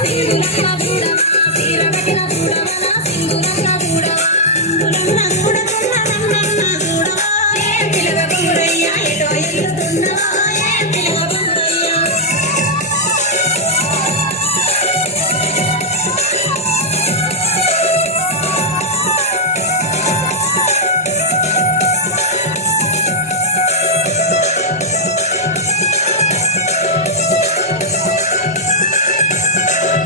సింగులమ్మ చూడవా తీర కట్టిన చూడవా సింగులమ్మ చూడవా సింగులమ్మ చూడకున్న చూడవా ఏ పిలవ గురయ్య ఎటో ఎల్లుతున్నా ఏ పిలవ గురయ్య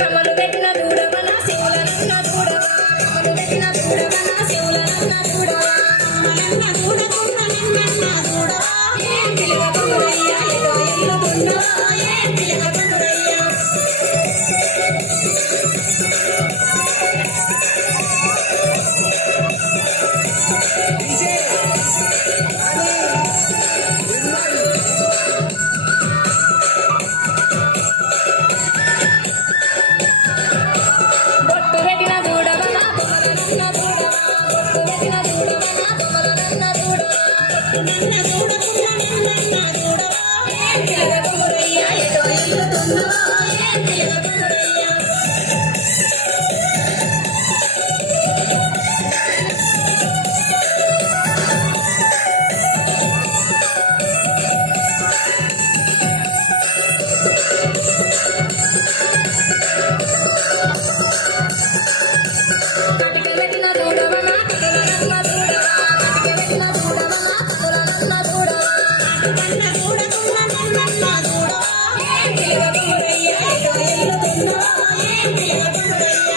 కమలు పెట్టిన చూడవన శివులన్న చూడవా కమలు పెట్టిన చూడవన శివులన్న చూడవా కమలన్న చూడకున్న నన్న చూడవా ఏ పిలవ గురయ్య ఎటో ఎల్లుతున్నా ఏ పిలవ గురయ్య బొట్టు పెట్టిన చూడవన బొమ్మలన్న చూడవా బొట్టు పెట్టిన చూడవన బొమ్మలన్న చూడవా నన్న చూడకున్న నన్న చూడవా ఏ పిలవ గురయ్య ఎటో ఎల్లుతున్నా ఏ పిలవ గురయ్య కటిక పెట్టిన చూడవన కదులనన్న చూడవా కటిక పెట్టిన చూడవన కదులనన్న చూడవా కన్న చూడకున్న నన్న చూడవా ఏ పిలవ గురయ్య ఎటో ఎల్లుతున్నా ఏ పిలవ గురయ్య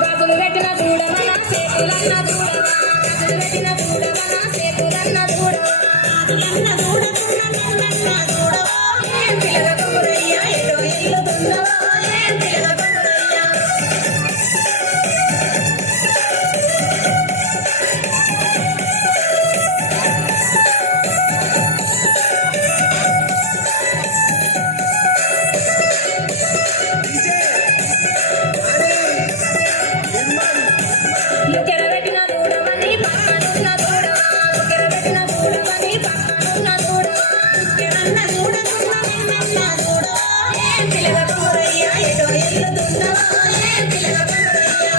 గదులు పెట్టిన చూడవన సేతులన్న చూడవా గదులు పెట్టిన చూడవన సేతులన్న చూడవా గదులన్న చూడకున్న నన్న చూడవా ఏ పిలవ గురయ్య ఎటో ఎల్లుతున్నా ఏ పిలవ గురయ్య ముక్కెర పెట్టిన చూడవని పక్కనున్న చూడవా ముక్కెర పెట్టిన చూడవని పక్కనున్న చూడవా ముక్కెరన్న చూడకున్న నన్న చూడవా ఏ పిలవ గురయ్య ఎటో ఎల్లుతున్నా ఏ పిలవ గురయ్య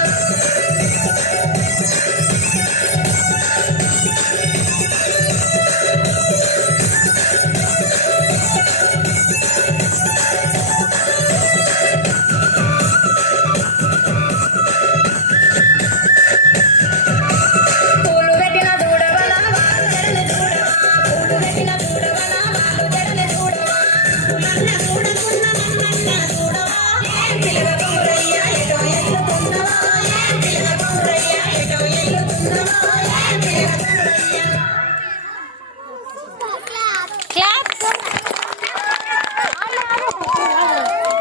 పూలు పెట్టిన చూడవన వారు జడలు చూడవా పూలు పెట్టిన చూడవన వారు జడలు చూడవా పూలన్న చూడ